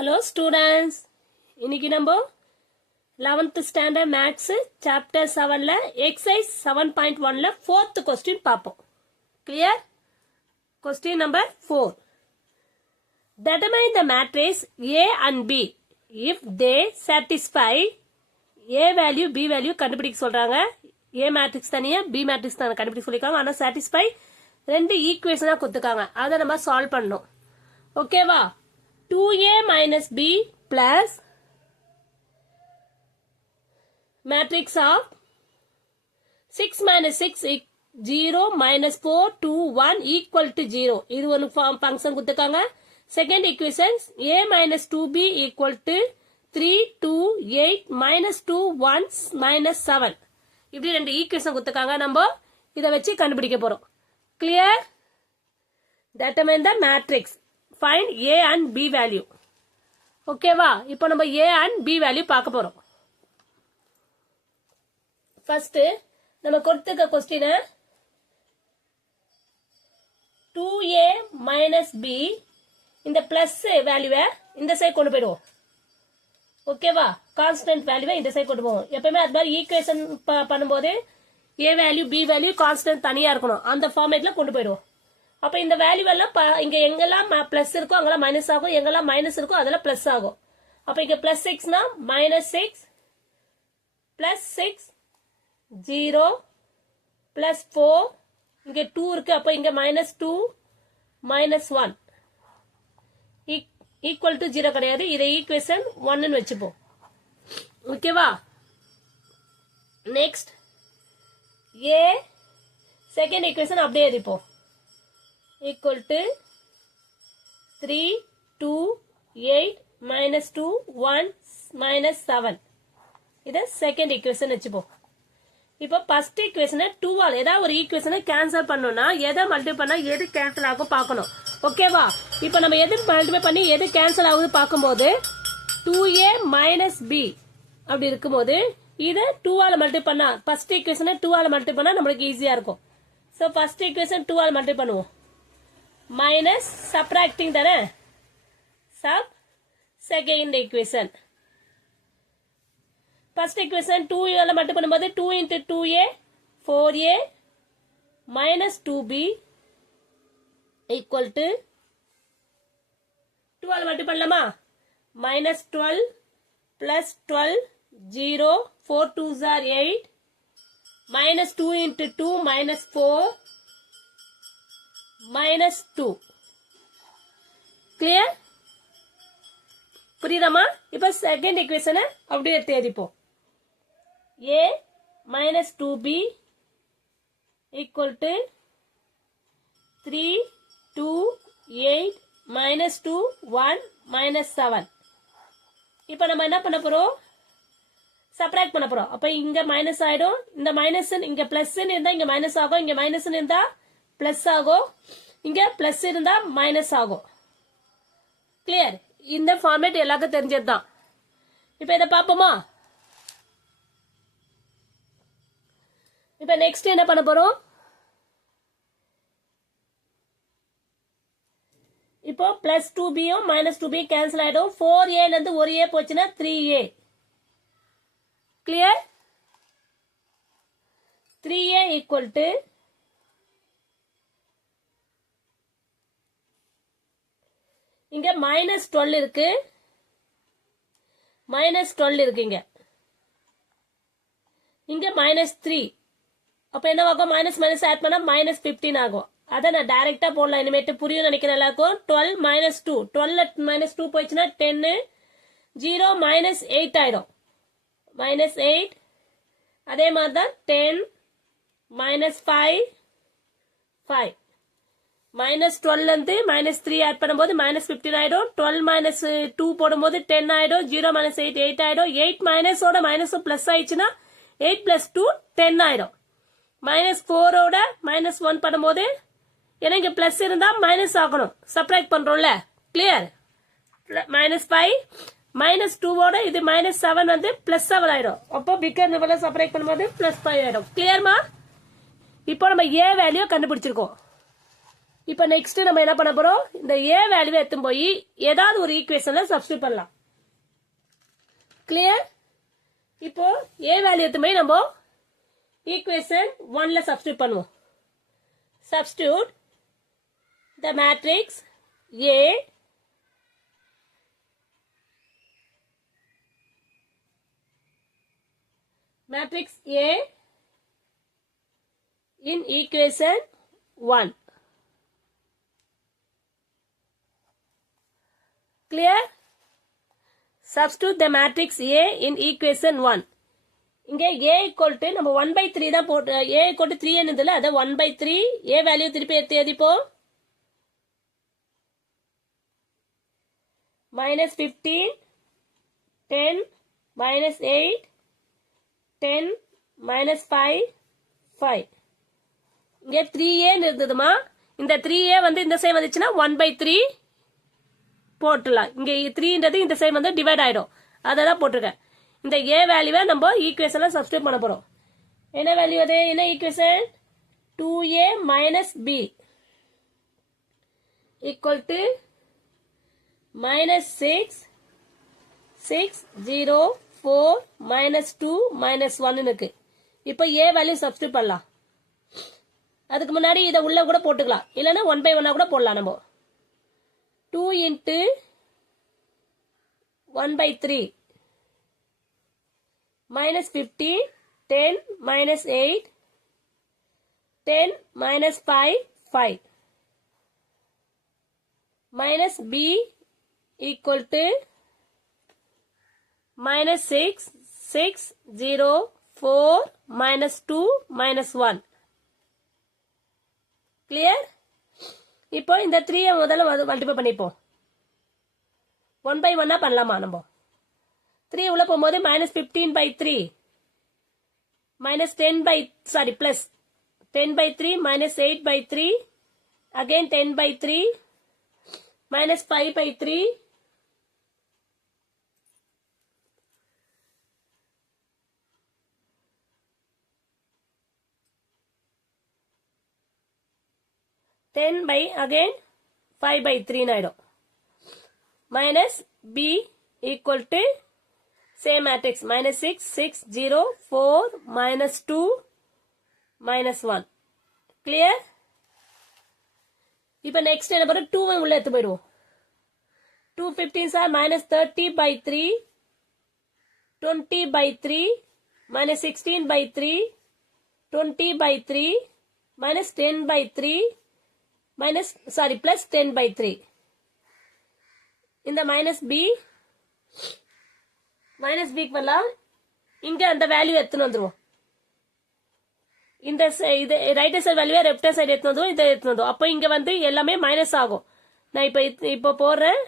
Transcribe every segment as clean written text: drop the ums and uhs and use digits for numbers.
Hello students, இன்னைக்கு நம்ம 11th standard maths chapter 7ல exercise 7.1ல 4th question பார்ப்போம். Clear? Question number 4. Determine the matrix A and B if they satisfy A value B value கண்டுபிடிக்க சொல்றாங்க. A matrix தனியா B matrix தனியா கண்டுபிடிக்க சொல்லிருக்காங்க. ஆனா satisfy ரெண்டு ஈக்குவேஷனா கொடுத்துருக்காங்க. அதை நம்ம சால்வ் பண்ணணும். ஓகேவா? 2a minus b plus matrix of 6 minus 6 0 minus 4 2 1 equal to 0 இது ஒரு function கொடுத்துருக்காங்க. Second equation a minus 2b equal to 3 2 8 minus 2 1 minus 7 இப்படி ரெண்டு ஈக்குவேஷன் கொடுத்துருக்காங்க. நம்ம இதை வச்சு கண்டுபிடிக்க போறோம். Clear? Determine the matrix. Find A and B value. ஓகேவா? இப்போ நம்ம A and B value பார்க்க போறோம். ஃபர்ஸ்ட் நம்ம கொடுத்துக்க क्वेश्चन 2A minus B இந்த பிளஸ் வேல்யூவை இந்த சைடு கொண்டு போயிடுவோம். ஓகேவா? கான்ஸ்டன்ட் வேல்யூவை இந்த சைடு கொண்டு போவோம். எப்பவுமே அது மாதிரி ஈக்குவேஷன் பண்ணும்போது A value B value constant தனியா இருக்கணும். அந்த ஃபார்மேட்ல கொண்டு போயிடுவோம். அப்ப இந்த வேல்யூ எல்லாம் இங்க எங்கெல்லாம் பிளஸ் இருக்கோ அங்கெல்லாம் மைனஸ் ஆகும், எங்கெல்லாம் மைனஸ் இருக்கோ அதெல்லாம் பிளஸ் ஆகும். அப்ப இங்க பிளஸ் 6னா மைனஸ் 6 பிளஸ் 6 0 பிளஸ் 4 இங்க 2 இருக்கு. அப்ப இங்க மைனஸ் 2 மைனஸ் 1 ஈக்குவல் டு 0 கிடையாது. இதை ஈக்குவேஷன் 1 வச்சுப்போம். ஓகேவா? நெக்ஸ்ட் ஏ செகண்ட் ஈக்குவேஷன் அப்படியே எழுதிப்போம். equal to 3 2 8 minus 2 1 minus 7 இத செகண்ட் ஈக்குவேஷன் வெச்சுப்போம். இப்போ ஃபர்ஸ்ட் ஈக்குவேஷனை 2 ஆல் ஏதாவது ஒரு ஈக்குவேஷனை கேன்சல் பண்ணனும்னா எதை மல்டிப்ளை பண்ணா எது கேன்சல் ஆகும் பார்க்கணும். ஓகேவா? இப்போ நம்ம எது மல்டிப்ளை பண்ணி எது கேன்சல் ஆகுது பாக்கும்போது 2a b அப்படி இருக்கும்போது இத 2 ஆல மல்டிப்ளை பண்ணா ஃபர்ஸ்ட் ஈக்குவேஷனை 2 ஆல மல்டிப்ளை பண்ணா நமக்கு ஈஸியா இருக்கும். சோ ஃபர்ஸ்ட் ஈக்குவேஷன் 2 ஆல மல்டிப்ளை பண்ணுவோம். minus subtracting தானே sub second equation first equation 2 ஆல மல்டிப்ளை பண்ணும்போது 2 into 2a 4a minus 2b equal to 2 ஆல மல்டிப்ளை பண்ணலாமா minus 12 plus 12 0 4 2s are 8 minus 2 into 2 minus 4 minus 2 clear? புரியுதாமா? இப்போ செகண்ட் ஈக்குவேஷனை அப்படியே தேடிப்போம். a minus 2b equal to 3 2 8 minus 2 1 minus 7 இப்போ நம்ம என்ன பண்ண போறோம்? சப்ட்ராக்ட் பண்ண போறோம். அப்ப இங்க மைனஸ் ஆயிடும். இந்த மைனஸ் இங்க பிளஸ் இருந்தா இங்க மைனஸ் ஆகும், இங்க மைனஸ் இருந்தா பிளஸ் ஆகும், இங்க பிளஸ் இருந்தா மைனஸ் ஆகும். கிளியர்? இந்த ஃபார்மேட் எல்லாருக்கும் தெரிஞ்சதுதான். இப்ப இத பாப்போமா? இப்ப நெக்ஸ்ட் என்ன பண்ண போறோம்? இப்போ plus 2b minus 2b cancel ஆயிடும். 4a ல இருந்து ஒரு a போச்சுன்னா 3a. Clear? 3a equal to இங்க மைனஸ் 12 இருக்கு, மைனஸ் 12 இருக்கு இங்க மைனஸ் 3. அப்ப என்ன ஆகும்? மைனஸ் மைனஸ் ஆட் பண்ணா மைனஸ் 15 ஆகும். அத நான் டைரக்டா போடலாம். இனிமேட்டு புரியும் நினைக்கிறேன் எல்லாருக்கும். 12 மைனஸ் 2 12 மைனஸ் 2 போயிடுச்சுன்னா 10 0 மைனஸ் 8 ஆயிடும். மைனஸ் 8 அதே மாதிரி தான் 10 மைனஸ் 5 5 மைனஸ் 12 இருந்து மைனஸ் 3 ஆட் பண்ணும்போது மைனஸ் 15 ஆயிடும். 12 மைனஸ் 2 போடும்போது 10 ஆயிடும். 0 மைனஸ் 8 8 ஆயிடும். 8 மைனஸோட மைனஸ் பிளஸ் ஆயிடுச்சுன்னா 8 பிளஸ் 2 10 ஆயிடும். மைனஸ் 4 ஓட மைனஸ் 1 பண்ணும்போது ஏன்னா இங்க பிளஸ் இருந்தா மைனஸ் ஆகணும், சப்ட்ராக்ட் பண்றோம்ல. கிளியர்? மைனஸ் 5 மைனஸ் 2 ஓட இது மைனஸ் 7 வந்து பிளஸ் 7 ஆயிடும். அப்போ பிக்கர் நம்பர்ல சப்ட்ராக்ட் பண்ணும்போது பிளஸ் 5 ஆயிடும். கிளியர்மா? இப்போ நம்ம ஏ வேல்யூ கண்டுபிடிச்சிருக்கோம். இப்போ நெக்ஸ்ட் நம்ம என்ன பண்ண போறோம், இந்த a வேல்யூ எடுத்து போய் ஏதாவது ஒரு ஈக்குவேஷன்ல சப்ஸ்டிட்யூட் பண்ணலாம். கிளியர்? இப்போ a வேல்யூ எடுத்து போய் நம்ம ஈக்குவேஷன் 1ல சப்ஸ்டிட்யூட் பண்ணுவோம். Substitute the matrix A in equation 1. Clear? Substitute the matrix A in equation 1. இங்க A equal to நம்ம 1/3 தான் போட்டு A equal to 3 என்னதுல அத 1/3 A வேல்யூ திருப்பி எழுதிப்போம். minus 15, 10, minus 8, 10, minus 5, 5. இங்க 3a இருந்ததுமா, இந்த 3a வந்து இந்த சைடு வந்துச்சுன்னா 1/3 போட்டுலாம். இங்க 3ன்றது இந்த சைடு வந்து டிவைட் ஆயிடும், அததான் போட்டிருக்கேன். இந்த a வேல்யூவை நம்ம ஈக்குவேஷன்ல சப்ஸ்டிட்யூட் பண்ண போறோம். என்ன வேல்யூ அது, என்ன equation, 2a minus b equal to minus 6, 6, 0, 4, minus 2, minus 1 இருக்கு. இப்போ a வேல்யூ சப்ஸ்டிட்யூட் பண்ணலாம். அதுக்கு முன்னாடி இதை உள்ள கூட போட்டுக்கலாம், இல்லைன்னா 1/1 கூட போடலாம். நம்ம 2 into 1/3 minus 15, 10, minus 8, 10, minus 5, 5. Minus b equal to minus 6, 6, 0, 4, minus 2, minus 1. Clear? இப்போ இந்த 3 முதல்ல மல்டிப்ளை பண்ணிப்போம். 1/1 பண்ணலாமா நம்ம? 3 உள்ள போகும்போது minus 15/3 minus 10 plus 10/3 minus 8/3 again 10/3 minus 5/3 10 by again 5/3 ஆயிடும். minus b equal to same matrix minus 6, 6, 0, 4, minus 2, minus 1. Clear? இப்போ next என்ன பண்ணுறோம், 2 உள்ள எடுத்து போயிடுவோம். 2 15s are minus 30/3, 20/3, minus 16/3, 20/3, minus 10/3, plus 10/3. இந்த மைனஸ் b க்கு பதிலா இங்க அந்த வேல்யூ எடுத்துன்னு வந்துருவோம். இந்த இது right side value left side எடுத்து வந்துடும், இதை எடுத்து வந்துடும். அப்போ இங்க வந்து எல்லாமே மைனஸ் ஆகும். நான் இப்போ போடுறேன்,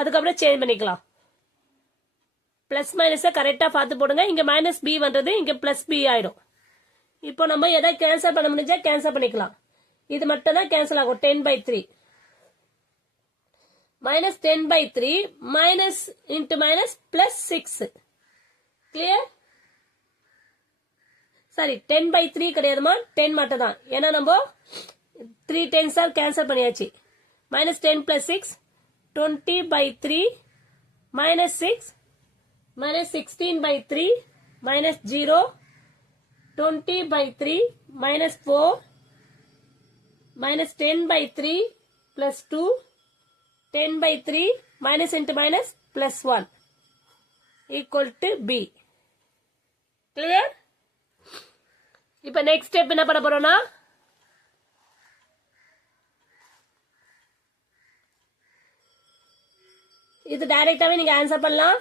அதுக்கப்புறம் சேஞ்ச் பண்ணிக்கலாம். பிளஸ் மைனஸை கரெக்டா பார்த்து போடுங்க. இங்க மைனஸ் b வந்தது, இங்க பிளஸ் b ஆயிடும். இப்போ நம்ம எதை கேன்சல் பண்ண முடிஞ்சா கேன்சல் பண்ணிக்கலாம். இது மட்டும் தான் கேன்சல் ஆகும். 10/3 minus 10/3 minus into minus plus 6. Clear? Sorry 10/3 கிடையாதுமா, 10 மட்டும் தான். ஏன்னா நம்ம 3 10s கேன்சல் பண்ணியாச்சு. minus 10 plus 6 20/3 minus 6 minus 16/3 minus 0 20/3 minus 4 minus 10/3 plus 2 10/3 minus into minus plus 1 equal to b. Clear? இப்போ next step என்ன பண்ண போறோம்னா, இது டைரக்டாவே நீங்க ஆன்சர் பண்ணலாம்.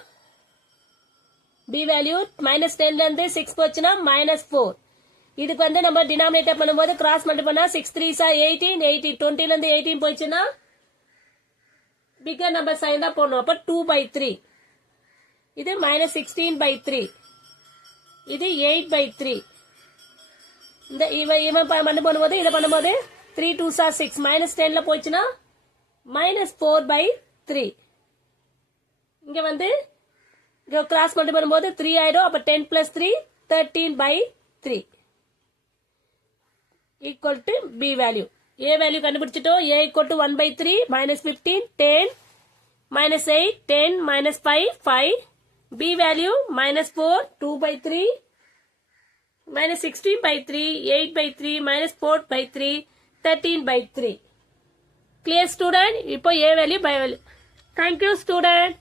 b வேல்யூ minus 10 ல இருந்து 6 போச்சுன்னா minus 4. இதுக்கு வந்து நம்ம டினாமினேட்டர் பண்ணும்போது கிராஸ் மல்டிப்ளை பண்ணா 6 3s are 18, 18 20 ல இருந்து 18 போச்சுன்னா பிகர் நம்பர் சைன் தான் போடணும். அப்ப 2/3. இது minus 16/3, இது 8/3. இந்த இவன் பண்ணும்போது இதை பண்ணும்போது 3 2s are 6 minus 10ல போச்சுன்னா minus 4/3. இங்க வந்து கிராஸ் மல்டிப்ளை பண்ணும்போது 3 ஆயிடும். அப்ப 10 plus 3 13/3 equal to b value. A value கண்டுபிடிச்சிட்டோம். ஏ equal to 1/3 minus 15 10 minus 8 10 minus 5 5. B value minus 4 2/3 minus 16/3 8/3 minus 4/3 13/3. Clear student? இப்போ A value by value. Thank you student.